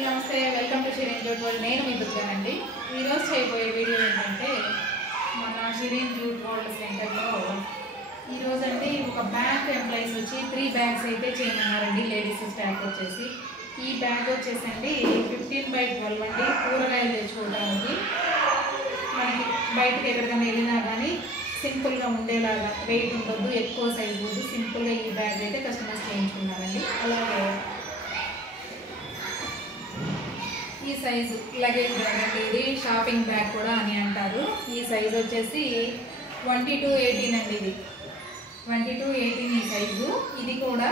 నమస్తే, welcome to Shireen jute world. నేను మీ దుర్గానండి. ఈరోజు చేయబోయే వీడియో ఏంటంటే మన షిరీన్ జూట్ వరల్డ్ సెంటర్లో ఈరోజు అండి ఒక బ్యాంక్ ఎంప్లాయీస్ వచ్చి 3 బ్యాగ్స్ అయితే చేయమన్నారండి. లేడీస్ స్టాక్ వచ్చేసి ఈ బ్యాగ్ వచ్చేసండి 15/12 అండి. కూరగాయలు తెచ్చుకోవడానికి మనకి బయటకు ఎక్కడికైనా వెళ్ళినా కానీ సింపుల్గా ఉండేలాగా, వెయిట్ ఉండొద్దు, ఎక్కువ సైజు ఉండదు, సింపుల్గా ఈ బ్యాగ్ అయితే కస్టమర్స్ చేయించుకున్నారండి. అలాగే ఈ సైజు లగేజ్ బ్యాగ్ అండి, ఇది షాపింగ్ బ్యాగ్ కూడా అని అంటారు. ఈ సైజు వచ్చేసి 20-18 అండి. ఇది 20-18 ఈ సైజు. ఇది కూడా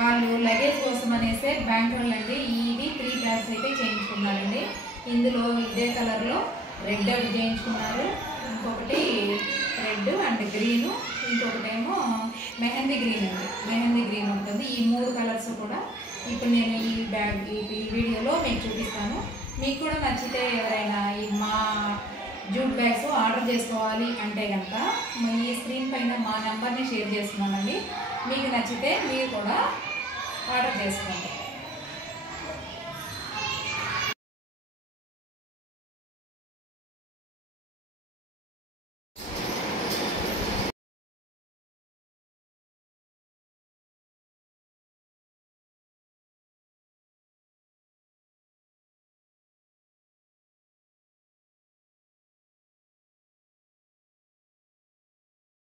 వాళ్ళు లగేజ్ కోసం అనేసే బ్యాంక్ వాళ్ళు అండి. ఇది 3 బ్యాగ్స్ అయితే చేయించుకున్నారండి. ఇందులో ఇదే కలర్లో రెడ్ అవి చేయించుకున్నారు, ఇంకొకటి రెడ్ అండ్ గ్రీను, ఇంకొకటేమో మెహందీ గ్రీన్ అండి. మెహందీ గ్రీన్ ఉంటుంది. ఈ 3 కలర్స్ కూడా ఇప్పుడు నేను ఈ బ్యాగ్ ఈ వీడియోలో మీకు చూపిస్తాను. మీకు కూడా నచ్చితే ఎవరైనా ఈ మా జూట్ బ్యాగ్స్ ఆర్డర్ చేసుకోవాలి అంటే కనుక ఈ స్క్రీన్ పైన మా నెంబర్ని షేర్ చేస్తున్నానండి. మీకు నచ్చితే మీరు కూడా ఆర్డర్ చేసుకోండి.